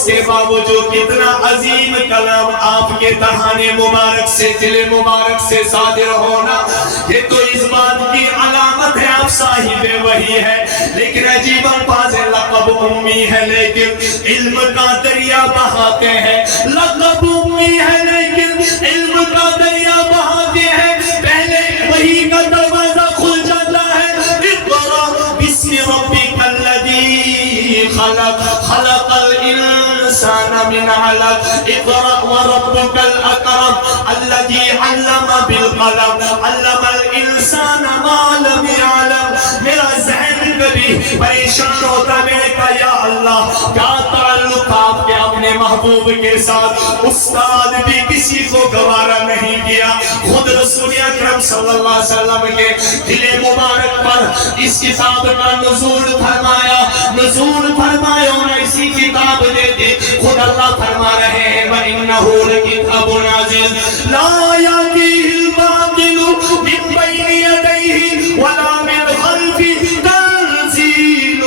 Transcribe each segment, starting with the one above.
اس کے باوجود کتنا عظیم کلام آپ کے دہان مبارک سے دل مبارک سے صادر ہونا، یہ تو اس بات کی علامت ہے آپ صاحب وحی ہے۔ لیکن عجیب الفاظ ہے، لقب امی ہے لیکن علم کا دریا بہاتے ہیں، لقب امی ہے لیکن علم کا دریا بہاتے ہیں۔ پہلے وحی کا دروازہ کھل جاتا ہے، اقرأ بسم ربک الذی خلق، خلق الانسان من علق، اقرأ وربک الاکرم الذی علم بالقلم، علم الانسان ما لم يعلم۔ میرا ذہن کبھی پریشان ہوتا، میں نے کہا یا اللہ کیا تعلق آپ کے اپنے محبوب کے ساتھ، استاد بھی کسی کو گوارا نہیں کیا، خود رسول اکرم صلی اللہ علیہ وسلم کے دل مبارک پر اس کتاب کا نزول فرمایا، نزول فرمایا اور ایسی کتاب دے دی۔ خود اللہ فرما رہے ہیں وَإِنَّهُ لَكِتَابٌ عَزِيزٌ لَا يَأْتِيهِ الْبَاطِلُ مِن بَيْنِ يَدَيْهِ وَلَا مِنْ خَلْفِهِ تَنزِيلٌ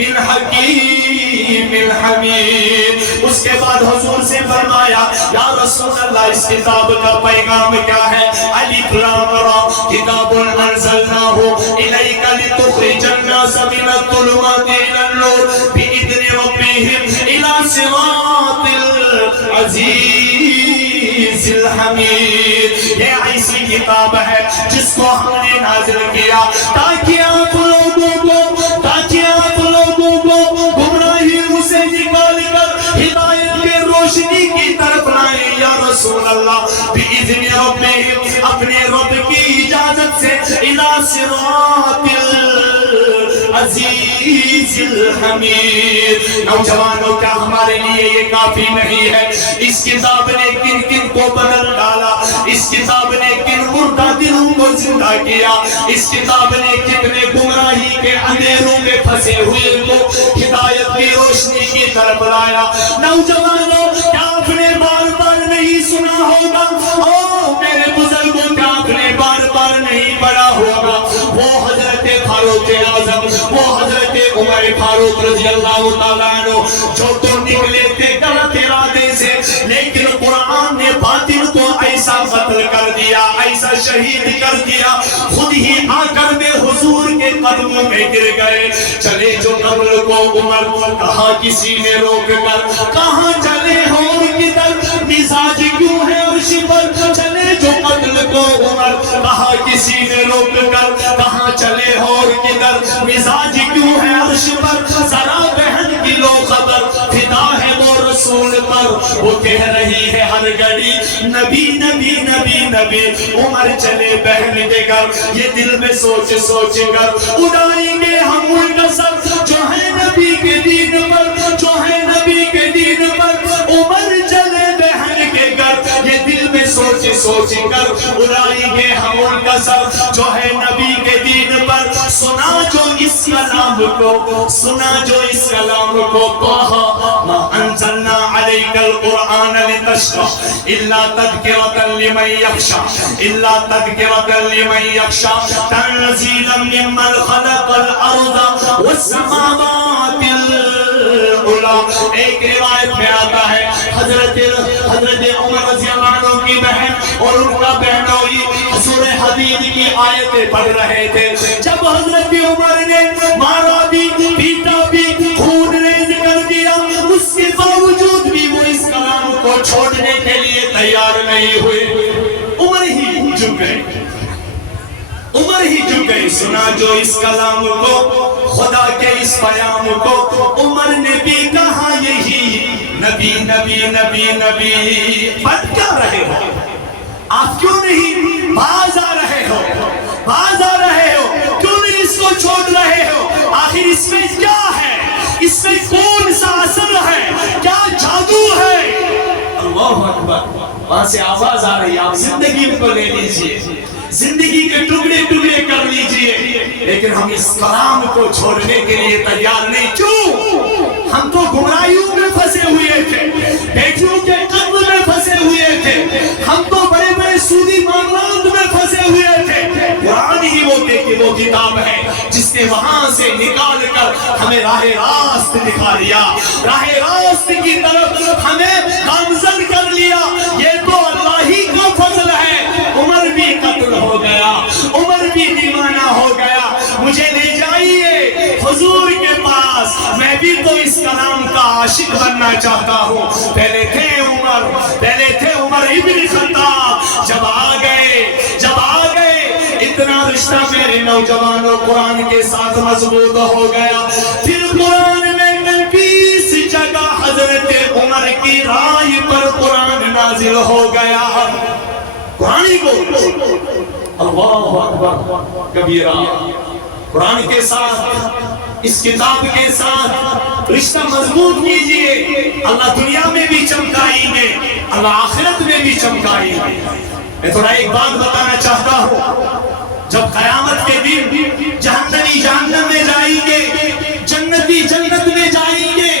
مِنْ حَكِيمٍ حَمِيدٍ۔ اس کے بعد حضور سے فرمایا یا رسول اللہ اس کتاب کا پیغام کیا ہے؟ الف لام را کتاب انزلناہ الیک لتخرج الناس من الظلمات الى النور بإذن ربهم الى صراط العزیز الحمید۔ یہ ایسی کتاب ہے جس کو ہم نے نازل کیا تاکہ آپ لوگوں کو گمراہیوں سے نکال کر ہدایت کے روشنی کی طرف لائیں یا رسول اللہ بِإِذْنِ رَبِّهِمْ، اپنے رب کی اجازت سے اِلَى صِرَاطِ العزیز الحمید۔ نوجوانوں کیا ہمارے لیے یہ کافی نہیں ہے؟ اس کتاب نے کن کن کو بدل ڈالا، اس کتاب نے کن مردہ دلوں کو زندہ کیا، اس کتاب نے کتنے گمراہی کے اندھیروں میں پھنسے ہوئے کو ہدایت کی روشنی کی طرف لایا۔ نوجوانوں کیا آپ نے بار بار نہیں سنا ہوگا، او میرے بزرگوں کیا آپ نے بار بار نہیں پڑھا ہوگا، وہ حضرت فاروق اعظم، وہ حضرت عمر فاروق رضی اللہ تعالیٰ عنہ جو تو نکلے تھے غلط ارادے سے، لیکن قرآن نے باطل کو ایسا قتل کر دیا، ایسا شہید کر دیا، خود ہی آ کر میں حضور کے قدموں میں گر گئے۔ چلے جو قبر کو عمر، کہاں کسی نے روک کر، کہاں چلے ہو اور کدھر مزاج کیوں ہے عرش پر، چلے جو قتل کو عمر، کہاں کسی نے روک کر، کہاں چلے ہو اور کدھر مزاج کیوں ہے عرش پر، ذرا بہن کی لو خبر، فدا ہے وہ رسول پر، وہ کہہ رہی ہے ہر گھڑی نبی نبی نبی نبی۔ عمر چلے بہن کے گھر، یہ دل میں سوچ سوچ کر اڑائیں گے ہم ان کا سر جو ہے نبی کے دین پر، جو ہے نبی کے دین پر۔ عمر چلے بہن کے گھر، یہ دل میں سوچ سوچ کر اڑائیں گے ہم ان کا سر جو ہے نبی کے دین پر۔ سنا جو اس کلام کو، سنا جو اس کلام کو، طه ما انزلنا عليك القرآن لتشقى الا تذكرة لمن يخشى، الا تذكرة لمن يخشى، تنزيلا ممن خلق الارض والسماوات العلى۔ ایک روایت میں آتا ہے حضرت عمر رضی اللہ عنہ کی بہن اور ان کا بہنوئی سورہ حدید کی آیتیں پڑھ رہے تھے، جب حضرت عمر نے مارا بھی، پیٹا بھی، خون ریز کر دیا، اس کے باوجود بھی وہ اس کلام کو چھوڑنے کے لیے تیار نہیں ہوئے۔ عمر ہی جھک گئے، عمر ہی جھک گئے۔ سنا جو اس کلام کو، خدا کے اس پیام کو، عمر نے بھی کہا یہی نبی نبی نبی نبی۔ بات کیا رہے ہو آپ، کیوں نہیں باز آ رہے ہو، باز آ رہے ہو، کیوں نہیں اس کو چھوڑ رہے ہو؟ آخر اس میں کیا ہے، اس میں کون سا اثر ہے، کیا جادو ہے؟ اللہ اکبر۔ وہاں سے آواز آ رہی ہے آپ زندگی کو لے لیجئے، زندگی کے ٹکڑے ٹکڑے کر لیجئے، لیکن ہم اس کلام کو چھوڑنے کے لیے تیار نہیں۔ کیوں؟ ہم تو گمراہیوں میں پھنسے ہوئے تھے، بیٹیوں کے قتل میں پھنسے ہوئے تھے، ہم تو بڑے بڑے سودی معاملات میں پھنسے ہوئے تھے۔ قرآن ہی وہ کتاب ہے جس نے نے وہاں سے نکال کر ہمیں راہ راست دکھا دیا، راہ راست کی طرف ہمیں گامزن کر لیا۔ یہ تو اللہ ہی کا فضل ہے۔ عمر بھی قتل ہو گیا، عمر بھی دیوانہ ہو گیا، مجھے لے جائیے حضور کے پاس، میں بھی تو اس کلام کا عاشق بننا چاہتا ہوں۔ پہلے تھے عمر ابن خطاب، جب آ گئے اتنا رشتہ میرے نوجوانوں قرآن کے ساتھ مضبوط ہو گیا۔ پھر قرآن میں 20 جگہ حضرت عمر کی رائے پر قرآن نازل ہو گیا۔ قرآن ہی کو اللہ اکبر کبیرہ، قرآن کے ساتھ، اس کتاب کے ساتھ رشتہ مضبوط کیجئے، اللہ دنیا میں بھی چمکائیں گے، اللہ آخرت میں بھی چمکائیں گے۔ میں تھوڑا ایک بات بتانا چاہتا ہوں، جب قیامت کے دن جہنمی جہنم میں جائیں گے، جنتی جنت میں جائیں گے،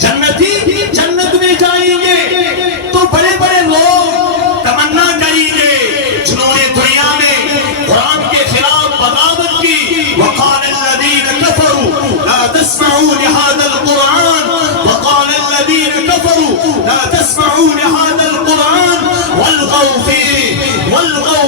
جنتی جنت میں جائیں گے، تو بڑے بڑے لوگ تمنا کریں گے جنہوں نے دنیا میں قرآن کے خلاف بغاوت کی۔ وقال الذین کفروا لا تسمعوا لهذا القرآن، وقال الذین کفروا لا تسمعوا لهذا القرآن والغوا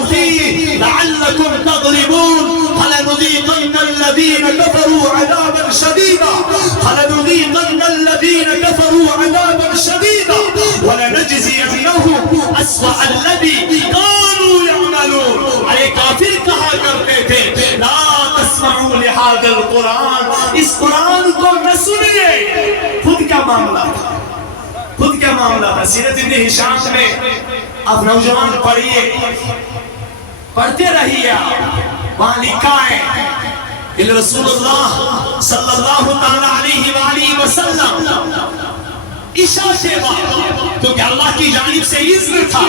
فيه لعلكم تغلبون، فلنذيقن الذين كفروا عذابا شديدا، فلنذيقن الذين كفروا عذابا شديدا ولنجزينهم أسوأ الذي كانوا يعملون۔ ارے کافر کہا کرتے تھے لا تسمعوا لهذا القرآن، اس قرآن کو نہ سنیے۔ خود کیا معاملہ تھا، سیرت ابن ہشام میں آپ نوجوان پڑھتے رہیے، وہاں لکھا ہے کہ رسول اللہ صلی اللہ تعالی علیہ وآلہ وسلم عشاء کے بعد، کیونکہ اللہ کی جانب سے اذن تھا،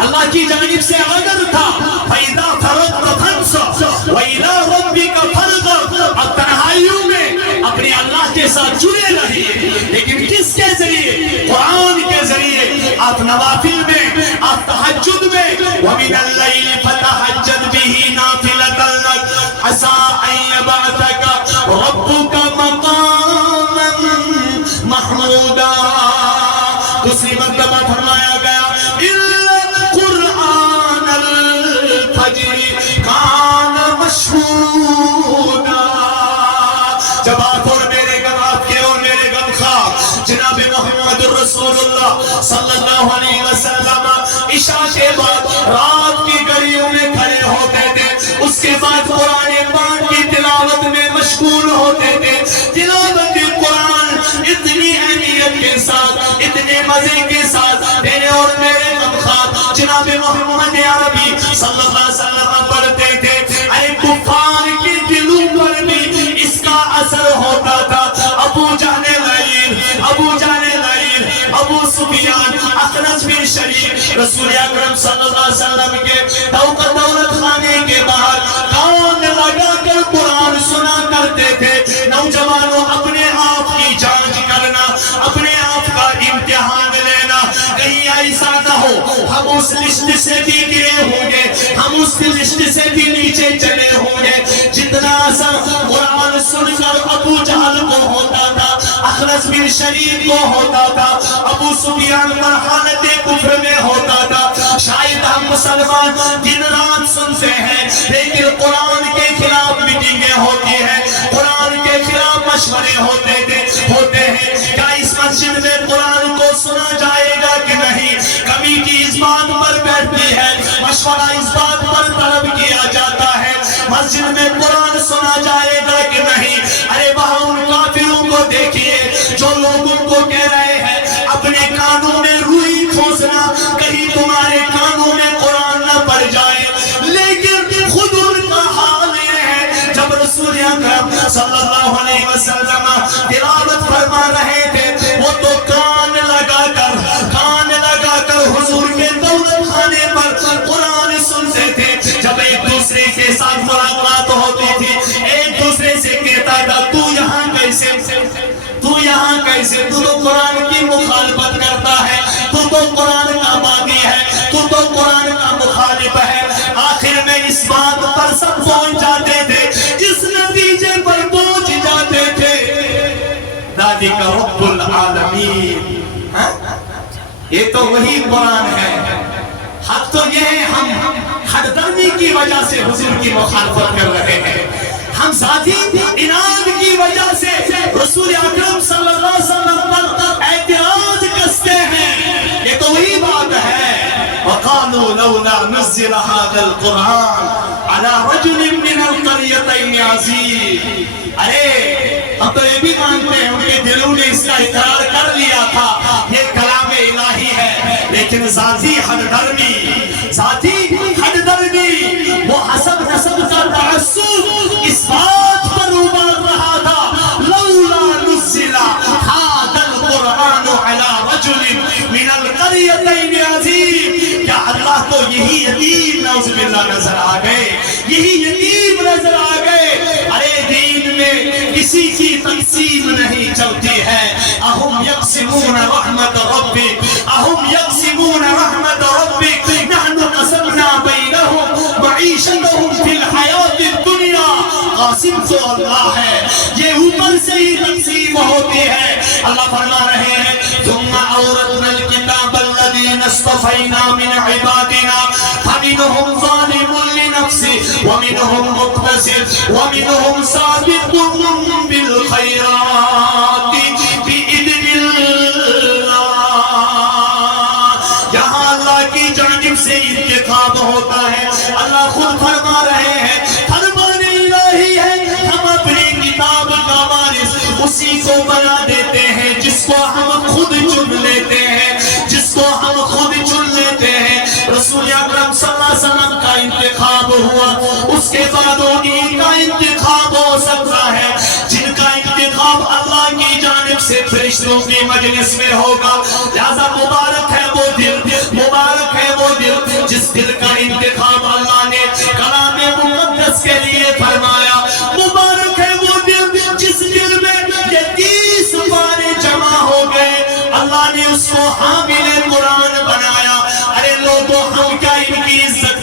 اللہ کی جانب سے آرڈر تھا، فَإِذَا فَرَغْتَ فَانصَبْ وَإِلَىٰ رَبِّكَ فَارْغَب، اب تنہائیوں میں اپنے اللہ کے ساتھ جڑے رہیے، لیکن کس کے ذریعے؟ قرآن کے ذریعے۔ آپ نوافل میں، آپ تہجد میں، وَمِنَ اللَّيْلِ فَتَہَجَّدْ بِهِ نَافِلَةً لَكَ عَسَىٰ أَن يَبْعَثَكَ رَبُّكَ مَقَامًا مَحْمُودًا۔ دوسری مرتبہ فرمایا گیا اِلَّا قُرْآنَ الْفَجْرِ كَانَ مَشْهُودًا۔ جب آپ اور میرے غم، آپ کے اور میرے غم خواہ جناب محمد رسول اللہ صلی اللہ علیہ وسلم عشاء کے بعد رات کی گھڑیوں میں کھڑے ہوتے تھے، اس کے بعد قرآن پاک کی تلاوت میں مشغول ہوتے تھے۔ تلاوت قرآن اتنی اہمیت کے ساتھ، اتنے مزے کے ساتھ میرے اور میرے غم خواہ جناب محمد عربی صلی اللہ علیہ وسلم پڑھتے تھے۔ ارے کفار کے دلوں پر بھی اس کا اثر ہوتا تھا۔ ابو سفیان، اخنس بن شریف رسول اکرم صلی اللہ علیہ وسلم کے دولت خانے کے باہر کان لگا کر قرآن سنا کرتے تھے۔ نوجوانوں، اپنے آپ کی جانچ کرنا، اپنے آپ کا امتحان لینا، کہیں ایسا نہ ہو ہم اس لسٹ سے بھی گرے ہوں گے، ہم اس لسٹ سے بھی نیچے چلے ہوں گے۔ جتنا اثر قرآن سن کر ابو جہل کو ہوتا تھا، اخنس بن شریف کو ہوتا تھا، ابو سفیان پر حالت کفر میں ہوتا تھا، شاید ہم مسلمان دن رات سنتے ہیں لیکن قرآن کے خلاف میٹنگیں ہوتی ہیں، قرآن کے خلاف مشورے ہوتے ہیں۔ کیا اس مسجد میں قرآن کو سنا جائے گا کہ نہیں؟ کمیٹی اس بات پر بیٹھتی ہے، مشورہ اس بات پر طلب کیا جاتا ہے، مسجد میں قرآن سنا جائے گا کہ نہیں؟ ارے وہاں ان کافروں کو دیکھیے جو لوگوں کو کہہ رہے ہیں اپنے کانوں میں روئی کھوسنا، کہیں تمہارے کانوں میں قرآن نہ پڑ جائے، لیکن خود ان کا حال یہ ہے جب رسول اکرم صلی اللہ علیہ وسلم تلاوت فرما رہے تھے، وہ تو کان لگا کر حضور کے دولت خانے پر قرآن سنتے تھے۔ جب ایک دوسرے کے ساتھ ملاقات ہوتی تھی، ایک دوسرے سے کہتا تھا تو یہاں کیسے، تو قرآن کی مخالفت کرتا ہے، تو قرآن کا باغی ہے، تو قرآن کا مخالف ہے۔ آخر میں اس بات پر سب پہنچ جاتے تھے، اس نتیجے ذالک رب العالمین. یہ تو وہی قرآن ہے. حق تو یہ ہے ہم حد درمی کی وجہ سے حضور کی مخالفت کر رہے ہیں. ہم ذاتی انعام کی وجہ سے رسول اکرم صلی اللہ علیہ وسلم پر اعتراض کستے ہیں. یہ تو وہی بات ہے. وَقَالُوا لَوْلَا نُزِّلَ هَذَا الْقُرْآنُ عَلَى رَجُلٍ مِّنَ الْقَرْيَتَيْنِ عَظِيمٍ. ارے ہم تو یہ بھی مانتے ہیں ان کے دلوں نے اس کا اقرار کر لیا تھا یہ کلام الہی ہے، لیکن ذاتی حد درمی وہ حسب نسب کا تعصب اس بات پر ابال رہا تھا. لولا نزل هذا القرآن على رجل من القريتين عظيم. کیا اللہ کو یہی یتیم نعوذ باللہ نظر آ گئے؟ یہی یتیم نظر آ گئے؟ ارے دین میں کسی کی تقسیم نہیں چلتی ہے. اہم یقسمون رحمت ربک اہم یقسمون رحمت ربک نحن قسمنا بینہم معیشتہم فی الحیات الدنیا. قاسم تو اللہ ہے، یہ اوپر سے ہی تقسیم ہوتی ہے. اللہ فرما رہے ہیں ثم اورثنا الکتاب الذین اصطفینا من عبادنا فمنهم ظالم لنفسه ومنهم مقتصد ومنهم سابق بالخیرات بإذن اللہ. یہاں اللہ کی جانب سے انتخاب ہوتا ہے. اللہ خود فرما رہے ہیں فرمان الہی ہے. ہم اپنی کتاب کا وارث اسی کو بنا دیتے ہیں جس کو ہم خود چن لیتے ہیں، جس کو ہم خود چن لیتے ہیں. رسول اکرم صلی اللہ علیہ وسلم کا انتخاب ہوا، اس کے بعد انہی کا انتخاب ہو سکتا ہے جن کا انتخاب اللہ کی جانب سے فرشتوں کی مجلس میں ہوگا. لہذا مبارک ہے وہ دل، مبارک ہے وہ دل جس دل کا انتخاب اللہ نے کلام مقدس کے لیے فرمایا. مبارک ہے وہ دل جس دل میں یہ 30 پارے جمع ہو گئے، اللہ نے اس کو حامل قرآن بنایا. ارے لوگوں ہم کیا ان کی عزت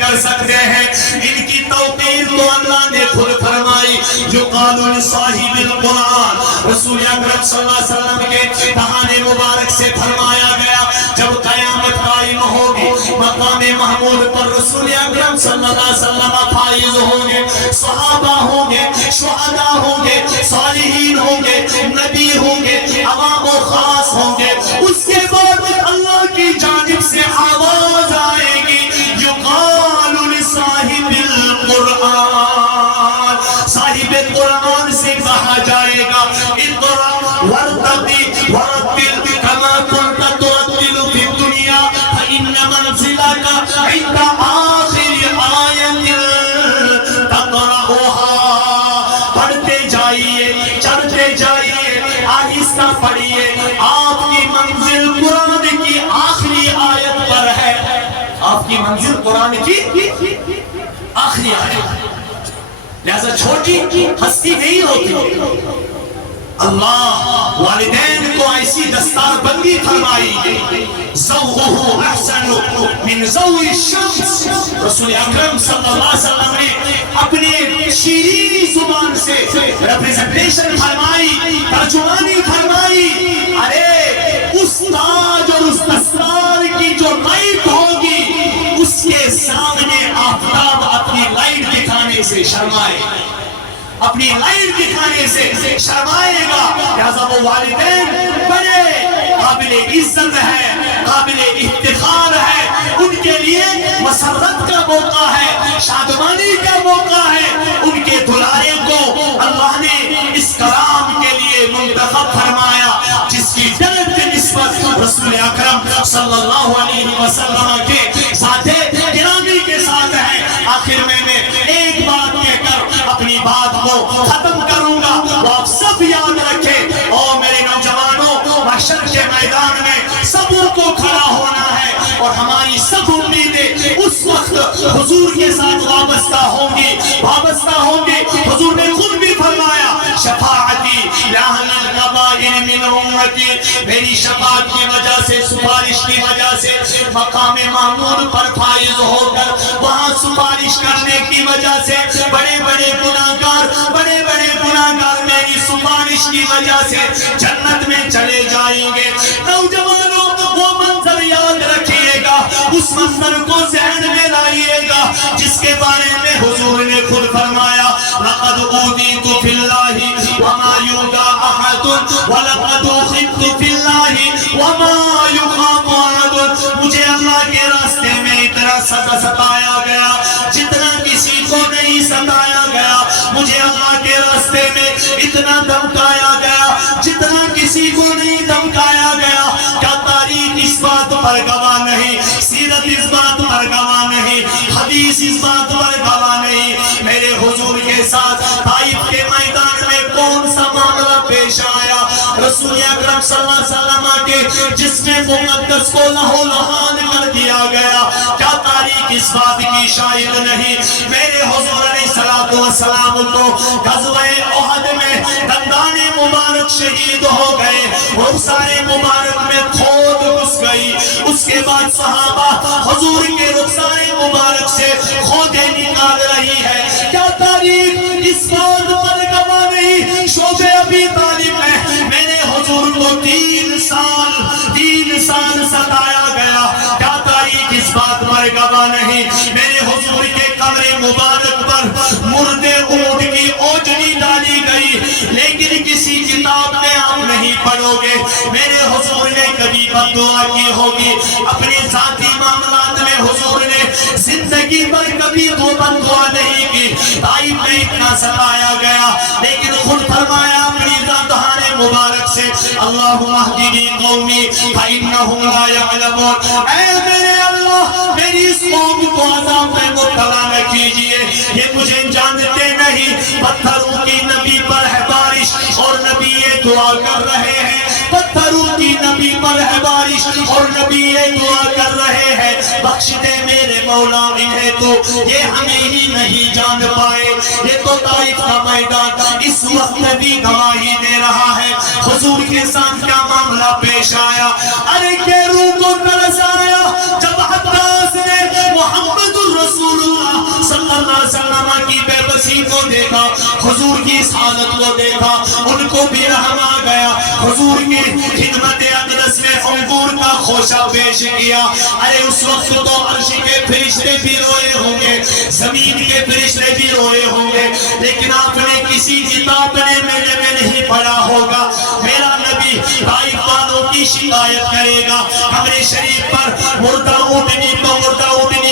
کر سکتے ہیں؟ ان کی توقیر تو اللہ نے خود فرمائی. یقال لصاحب القرآن، رسول اکرم صلی اللہ علیہ وسلم کے دہان مبارک سے فرمایا گیا جب قیامت قائم ہوگی مقام محمود پر رسول اکرم صلی اللہ علیہ وسلم فائز ہوں گے، صحابہ ہوں گے، شہداء ہوں گے، صالحین ہوں گے، نبی ہوں گے، عوام و خاص ہوں گے. اس کے بعد اللہ کی جانب سے آواز آئے گی یقال لصاحب القرآن. صاحب قرآن سے کہا جائے گا اقرأ وارتقی ورتل کما کنت ترتل فی الدنیا فإن منزلک عند آخر آیت تقرأها. پڑھتے جائیے، چڑھتے جائیے، آہستہ پڑھیے، آپ کی منزل قرآن کی آخری آیت پر ہے. آپ کی منزل قرآن کی آخری آیت. لہذا چھوٹی ہستی نہیں ہوتی. اللہ والدین کو ایسی دستار بندی فرمائی گئی. ذوقہ احسن من ذوق الشمس. رسول اکرم صلی اللہ علیہ وسلم نے اپنے شیریں زبان سے ریپریزنٹیشن فرمائی، ترجمانی فرمائی. ارے اس تاج اور اس دستار کی جو لائٹ ہوگی اس کے سامنے آفتاب اپنی لائٹ دکھانے سے شرمائے، اپنی لائٹ دکھانے سے شرمائے گا. لہذا وہ والدین بڑے قابل عزت ہے، قابل افتخار ہے. ان کے لیے مسرت کا موقع ہے، شادمانی کا موقع ہے. ان کے دلارے کو اللہ نے اس کلام کے لیے منتخب فرمایا جس کی جنت کی نسبت رسول اکرم صلی اللہ علیہ وسلم کے ذات گرامی کے ساتھ ہے. آخر میں ایک بات کہہ کر اپنی بات کو ختم کروں گا. وہ آپ سب یاد رکھیں اور میرے نوجوانوں، محشر کے میدان میں سب کو کھڑا ہونا ہے اور ہماری سب امیدیں اس وقت حضور کے ساتھ وابستہ ہوں گی. حضور نے خود بھی فرمایا شفاعتی لأہل القبائل من امتی، میری شفاعت کی وجہ سے، سفارش کی وجہ سے مقام محمود پر فائز ہو کر وہاں سفارش کرنے کی وجہ سے بڑے بڑے گناہگار میری سفارش کی وجہ سے جنت میں چلے جائیں گے۔ نوجوانوں وہ منظر یاد رکھیے گا، اس منظر کو ذہن میں لائیے گا جس کے بارے میں حضور نے خود فرمایا لقد اوذیت فی اللہ وما یوذی احد ولقد خفت فی اللہ وما یخاف احد، مجھے اللہ کے راستے میں اتنا ستایا گیا جتنا کسی کو نہیں ستایا گیا، مجھے اللہ کے راستے میں اتنا دھمکایا گیا جتنا کسی کو نہیں دھمکایا گیا۔ کیا تاریخ اس بات پر گواہ نہیں، سیرت اس بات پر گواہ نہیں، حدیث اس بات پر گواہ نہیں؟ میرے حضور کے ساتھ طائف کے میدان میں کون سا معاملہ پیش آیا؟ رسول اکرم صلی اللہ علیہ وسلم کے جسم مقدس کو لہو لہان کر دیا گیا، کیا تاریخ اس بات کی شاہد نہیں؟ میرے حضور علیہ السلام کو غزوہ احد میں دندان مبارک شہید ہو گئے، وہ سارے مبارک میں کھود گھس گئی، اس کے بعد صحابہ حضور کے رخسار مبارک سے کھودیں نکال رہی ہے، کیا تاریخ اس بات پر گواہ نہیں؟ شعب ابی طالب میں میرے حضور کو 3 سال ستایا گیا، کیا تاریخ اس بات پر گواہ نہیں؟ میرے حضور کے قبر مبارک پر مردے اونٹ کی اوجڑی ڈالی گئی، لیکن کسی کتاب میں آپ نہیں پڑھو گے میرے حضور نے کبھی بد دعا کی ہوگی، اپنے ذاتی معاملات میں حضور نے زندگی پر کبھی بد دعا نہیں کی۔ طائف میں اتنا ستایا گیا لیکن خود فرمایا اپنی دہان مبارک سے اللہم اہدنی قومی فإنہم لا یعلمون، اے میرے اللہ میری اس قوم کو عذاب میں مبتلا نہ کیجئے، یہ مجھے جانتے نہیں۔ پتھروں کی نبی پر ہے بارش اور نبی یہ دعا کر رہے ہیں، پتھروں کی نبی پر ہے بارش اور نبی یہ دعا کر رہے ہیں بخش دے میرے مولا انہیں تو، یہ ہمیں ہی نہیں جان پائے۔ یہ تو طائف کا میدان اس وقت نبی گواہی دے رہا ہے حضور کے ساتھ کیا معاملہ پیش آیا۔ ارے کہ روح کو ترس آیا جب عباس نے محمد الرسول اللہ صلی اللہ علیہ وسلم کی بے بسی کو دیکھا، حضور کی اس حالت کو دیکھا، ان کو بھی رحم آ گیا، حضور کی خدمت اقدس میں انگور کا خوشہ پیش کیا۔ ارے اس وقت تو عرش کے فرشتے بھی روئے ہوں گے، زمین کے فرشتے بھی روئے ہوں گے، لیکن آپ نے کسی کتاب میں نہیں پڑھا ہوگا میرا نبی طائف والوں کی شکایت کرے گا، قبر شریف پر مردہ اونٹنی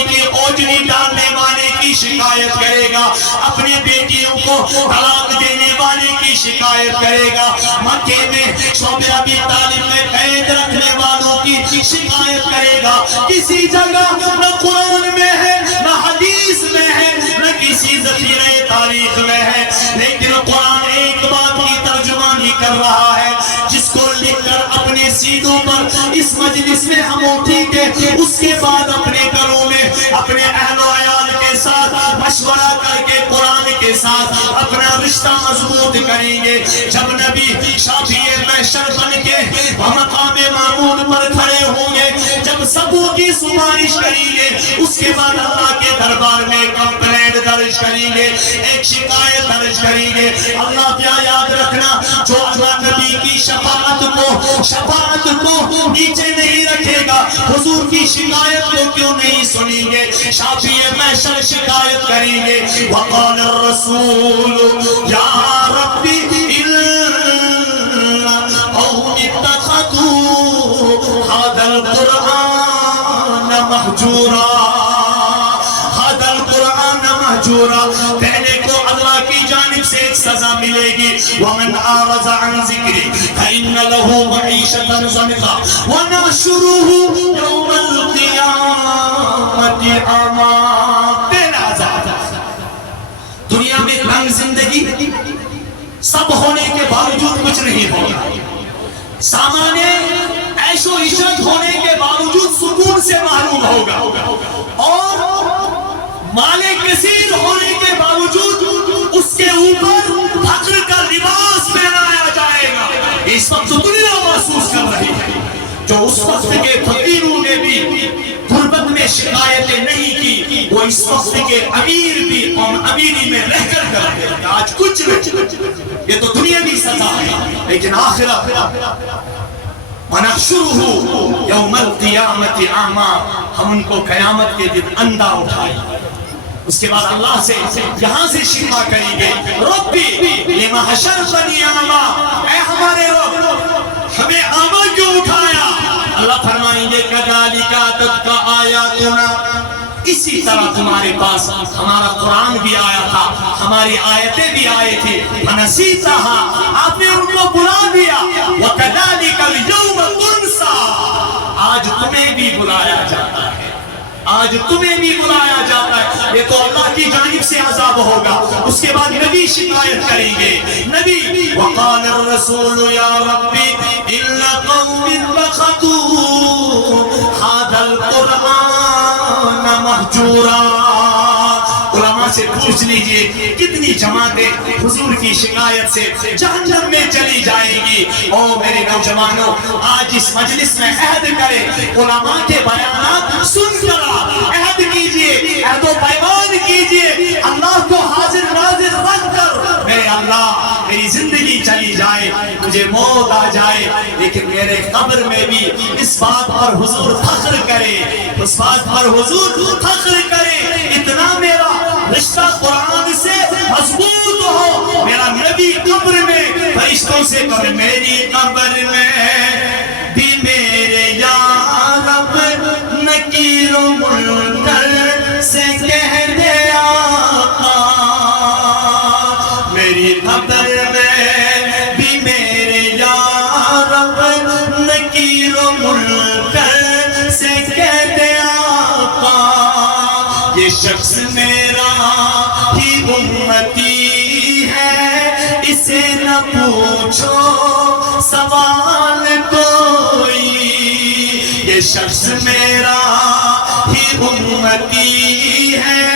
کی اوجڑی ڈالنے والے کی شکایت کرے گا، اپنی بیٹیوں کو طلاق دینے والے کی شکایت کرے گا، مکے میں شعب ابی طالب میں قید رکھنے والوں کی شکایت کرے گا۔ کسی جگہ نہ قرآن میں ہے نہ حدیث میں ہے نہ کسی ذخیرہ تاریخ میں ہے، لیکن قرآن ایک بات کی ترجمانی کر رہا ہے جس کو لکھ کر اپنے سیدھوں پر اس مجلس میں ہم اٹھیں گے، اس کے بعد اپنے گھروں میں اپنے اہل و عیال کے ساتھ مشورہ کر کے قرآن کے ساتھ اپنا رشتہ مضبوط کریں گے۔ جب نبی شافی محشر بن کے مقام معمول پر کھڑے ہوں گے، جب سبوں کی سفارش کریں گے، اس کے بعد اللہ کے دربار میں کمپلینٹ درج کریں گے، ایک شکایت درج کریں گے۔ اللہ کیا یاد رکھنا، جو اللہ نبی کی شفاعت کو نیچے نہیں رکھے گا، حضور کی شکایت کو کیوں نہیں سنیں گے؟ شافی محشر شکایت کریں گے، وقال الرسول یا ربی قوم اتخذوا هذا القرآن مہجورا، هذا القرآن مہجورا۔ پہلے کو اللہ کی جانب سے ایک سزا ملے گی، ومن اعرض عن ذکری فإن له معیشة ضنکا ونحشره یوم القیامة اعمی۔ دنیا میں تنگ زندگی سب ہونے کے باوجود کچھ نہیں ہوگا، سامان عیش و عشرت ہونے کے باوجود سکون سے محروم ہوگا، اور مال کثیر ہونے کے باوجود اس کے اوپر فقر کا لباس پہنایا جائے گا۔ اس وقت دنیا محسوس کر رہی ہے، جو اس وقت کے فقیروں نے بھی غربت میں شکایتیں نہیں کی، وہ اس وقت کے امیر بھی امیری میں رہ کر کرتے ہیں۔ آج کچھ نہیں، یہ تو دنیاوی سزا ہے، لیکن آخرت وَنَحْشُرُهُ يَوْمَ الْقِيَامَةِ أَعْمَى، ہم ان کو قیامت کے دن اندھا اٹھائیں۔ اس کے بعد اللہ سے یہاں سے شفا کریں گے، ربی لما حشرتنی اعمی، اے ہمارے رب ہمیں اعمی کیوں اٹھایا؟ اللہ فرمائیں گے کذالک اتتک آیاتنا، اسی طرح تمہارے پاس ہمارا قرآن بھی آیا تھا، ہماری آیتیں بھی آئے تھے، فنسیتها، آپ نے ان کو بلا دیا، وکذالک اليوم تنسیٰ، آج تمہیں بھی بلایا جاتا ہے، آج تمہیں بھی بلایا جاتا ہے۔ یہ تو اللہ کی جانب سے عذاب ہوگا۔ اس کے بعد نبی شکایت کریں گے، نبی وقال الرسول یا ربی ان قوم اتخذوا هذا القرآن مہجورا، علماء سے پوچھ لیجئے کتنی جماعتیں حضور کی شکایت سے جہنم میں چلی جائیں گی۔ او میرے نوجوانوں، آج اس مجلس میں عہد کریں، علماء کے بیانات سن کر عہد کیجئے، عہد و پیمان کیجئے، اللہ کو حاضر ناظر رکھ کر، میرے اللہ میری زندگی چلی جائے، مجھے موت آ جائے، لیکن میرے قبر میں بھی اس بات پر حضور فخر کرے، اس بات پر حضور فخر کرے، اتنا میرا رشتہ قرآن سے مضبوط ہو، میرا نبی قبر میں فرشتوں سے کہے میری قبر میں بھی میرے یا رب نکیر و منکر سے کہہ دے آقا، میری قبر میں بھی میرے یا رب نکیر و منکر سے کہہ دے آقا، یہ شخص میرا ہی امتی ہے، اسے نہ پوچھو سوال کوئی، یہ شخص میرا ہی امتی ہے،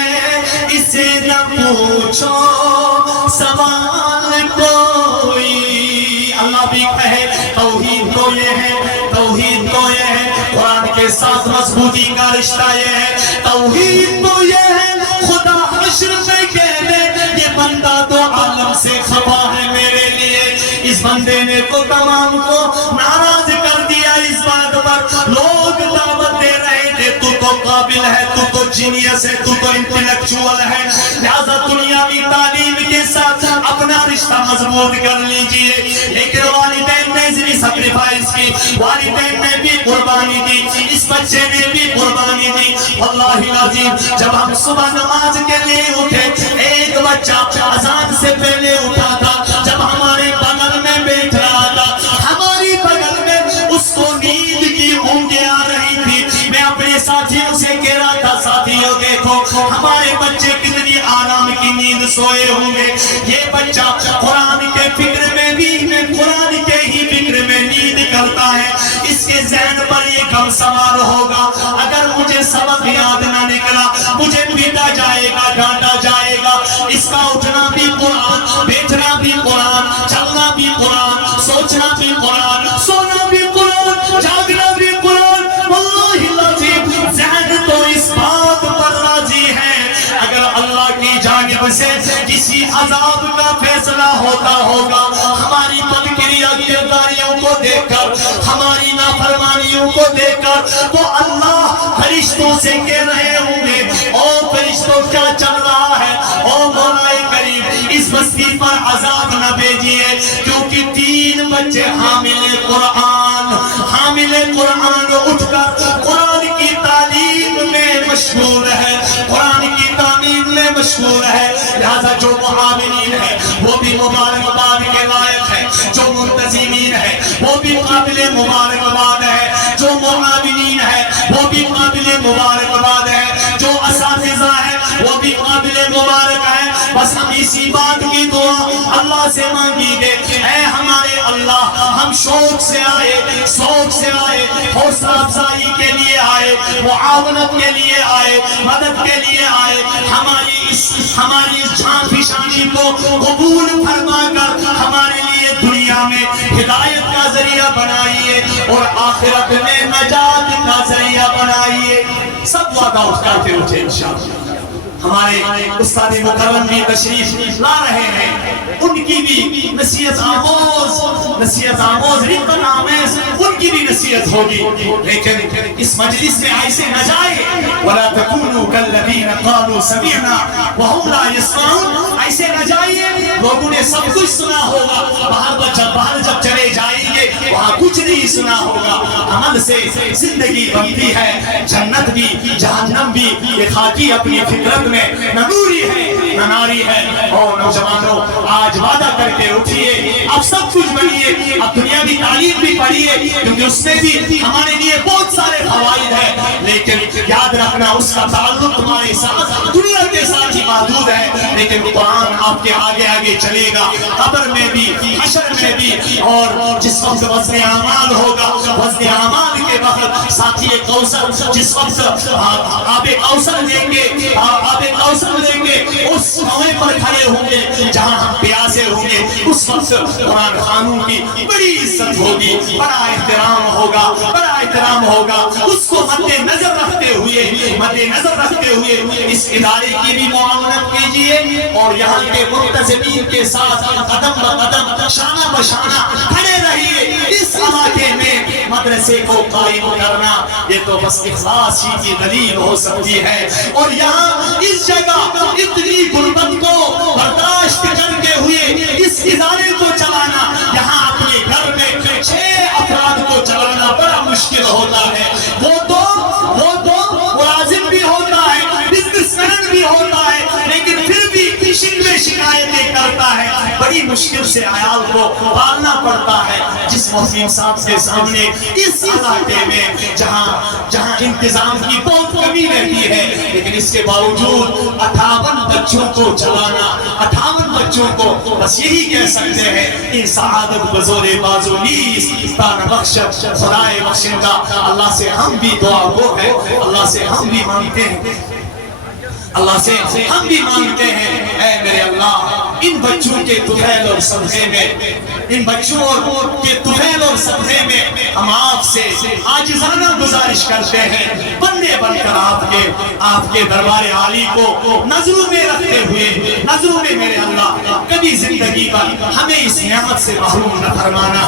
اسے نہ پوچھو سوال کوئی۔ اللہ بھی کہے توحید تو یہ ہے، توحید تو یہ ہے، قرآن کے ساتھ مضبوطی کا رشتہ یہ ہے، توحید تو یہ ہے، خدا حشر میں کہہ دے یہ بندہ تو عالم سے خفا ہے میرے لیے، اس بندے نے تو تمام کو ناراض کر دیا، اس بات پر لوگ دعوت دے رہے تھے تو قابل ہے، تو جینیس ہے، تو انٹلیکچوئل ہے، لہذا دنیاوی تعلیم کے ساتھ اپنا رشتہ مضبوط کر لیجئے۔ لیکن والدین نے بھی سیکریفائس کی، والدین نے بھی قربانی دی، اس بچے نے بھی قربانی دی۔ واللہ العظیم جب ہم صبح نماز کے لیے اٹھے، ایک بچہ اذان سے پہلے اٹھا تھا، جب ہمارے بغل میں بیٹھ رہا تھا، ہماری بغل میں اس کو نیند کی اونگیں آ رہی تھی، میں اپنے ساتھیوں سے کہہ رہا تھا ساتھیوں دیکھو ہمارے بچے کتنی آرام کی نیند سوئے ہوں گے، یہ بچہ قرآن کے فکر میں بھی قرآن کے ہی فکر میں نیند کرتا ہے، اس کے ذہن پر یہ غم سوار ہوگا اگر مجھے سبق یاد نہ نکلا، مجھے پیٹا جائے گا، ڈانٹا جائے گا، اس کا اٹھنا بھی قرآن، بیٹھنا بھی قرآن، چلنا بھی قرآن، سوچنا بھی قرآن، سونا بھی قرآن، جاگنا بھی قرآن۔ واللہ العظیم ذہن تو اس بات پر راضی ہے، اگر اللہ کی جانب سے کسی عذاب کا فیصلہ ہوتا ہوگا، ہماری بدکرداریوں کو دیکھ کر، ہماری نافرمانیوں کو دیکھ کر، تو اللہ فرشتوں سے کہہ رہے ہوں گے او فرشتوں کیا چل رہا ہے، او مولا کریم اس بستی پر عذاب نہ بھیجیے، کیونکہ 3 بچے حامل قرآن اٹھ کر قرآن کی تعلیم میں مشغول ہے، قرآن کی تعلیم میں مشغول ہے، لہذا جو معاونین ہے وہ بھی مبارکباد کے لائق ہے، جو منتظمین ہے وہ بھی قابل مبارکباد ہے، جو معاونین ہے وہ بھی قابل مبارکباد ہے، جو اساتذہ ہے وہ بھی قابل مبارک ہے۔ بس ہم اسی بات کی دعا اللہ سے مانگی گے، اے ہمارے اللہ اللہ ہم شوق سے آئے حوصلہ افزائی کے لیے آئے، معاونت کے لیے آئے، مدد کے لیے آئے، ہماری اس جان فشانی کو قبول فرما کر ہمارے لیے دنیا میں ہدایت کا ذریعہ بنائیے اور آخرت میں نجات کا ذریعہ بنائیے۔ سب وعدہ اٹھاتے اٹھے انشاءاللہ۔ ہمارے استاد مکرم بھی تشریف لا رہے ہیں، ان کی بھی نصیحت آموز رقت آمیز ان کی بھی نصیحت ہوگی، لیکن اس مجلس میں ایسے نہ جائے وَلَا تَكُونُوا كَالَّذِينَ قَالُوا سَمِعْنَا وَهُمْ لَا يَسْمَعُونَ، ایسے نہ جائیے لوگوں نے سب کچھ سنا ہوگا، باہر جب چلے جائیں گے وہاں کچھ نہیں سنا ہوگا۔ عمل سے زندگی بنتی ہے، جنت بھی جہنم بھی، یہ خاکی اپنی فطرت میں نہ نوری ہے نہ ناری ہے۔ اور نوجوانوں آج وعدہ کر کے اٹھیے، اب سب کچھ بنیے، اب دنیا کی تعلیم بھی پڑھیے کیونکہ اس میں بھی ہمارے لیے بہت سارے فوائد ہیں، لیکن یاد رکھنا اس کا تعلق تمہارے ساتھ دنیا کے ساتھ ہی محدود ہے، لیکن قرآن آپ کے آگے آگے چلے گا، قبر میں بھی حشر میں بھی، اور جس وقت وزن اعمال ہوگا، وزن اعمال کے وقت ساتھی کوثر جس وقت آب کوثر لیں گے اس موقع پر کھڑے ہوں گے جہاں ہم پیاسے ہوں گے، اس وقت قرآن خانوں کی بڑی عزت ہوگی، بڑا احترام ہوگا، اس کو مد نظر رکھتے ہوئے اس ادارے کی بھی معاونت کیجیے اور یہاں کے منتظمین کے ساتھ قدم بقدم شانہ بشانہ کھڑے رہیے۔ اس علاقے میں مدرسے کو قائم کرنا یہ تو بس اخلاص ہی کی دلیل ہو سکتی ہے، اور یہاں اس جگہ اتنی غربت کو برداشت کرتے ہوئے اس ادارے کو چلانا، یہاں اپنے گھر میں 6 افراد کو چلانا بڑا مشکل ہوتا ہے۔ وہ تو ملازم بھی ہوتا ہے، بزنس مین بھی ہوتا ہے، لیکن پھر بھی شکایتیں کرتا ہے، بڑی مشکل سے عیال کو پالنا پڑتا ہے۔ جس محسن صاحب کے سامنے اس علاقے میں جہاں انتظام کی بہت کمی رہتی ہے، لیکن اس کے باوجود 58 بچوں کو چلانا، 58 بچوں کو بس یہی کہہ سکتے ہیں ان سعادت بزور بازو نیس تان بخش خدائے بخشندہ۔ اللہ سے ہم بھی دعا وہ ہے، اللہ سے ہم بھی مانگتے ہیں، اے میرے اللہ ان بچوں کے طفیل اور صدقے میں، ان بچوں کے طفیل اور صدقے میں ہم آپ سے عاجزانہ گزارش کرتے ہیں، بندے بن کر آپ کے دربار عالی کو نظروں میں رکھتے ہوئے، نظروں میں میرے اللہ کبھی زندگی پر ہمیں اس نعمت سے محروم نہ فرمانا،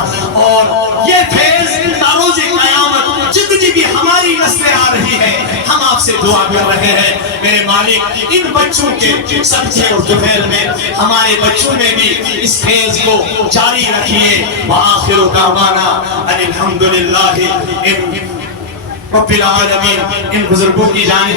اور یہ فیض تاروز قیامت جتنی بھی ہماری نسلیں آ رہی ہیں ہم آپ سے دعا کر رہے ہیں میرے مالک، ان بچوں کے صدقے اور طفیل میں ہمارے بچوں میں بھی اس فیض کو جاری رکھیے۔ وآخر دعوانا ان الحمدللہ رب العالمین۔ ان بزرگوں کی جانب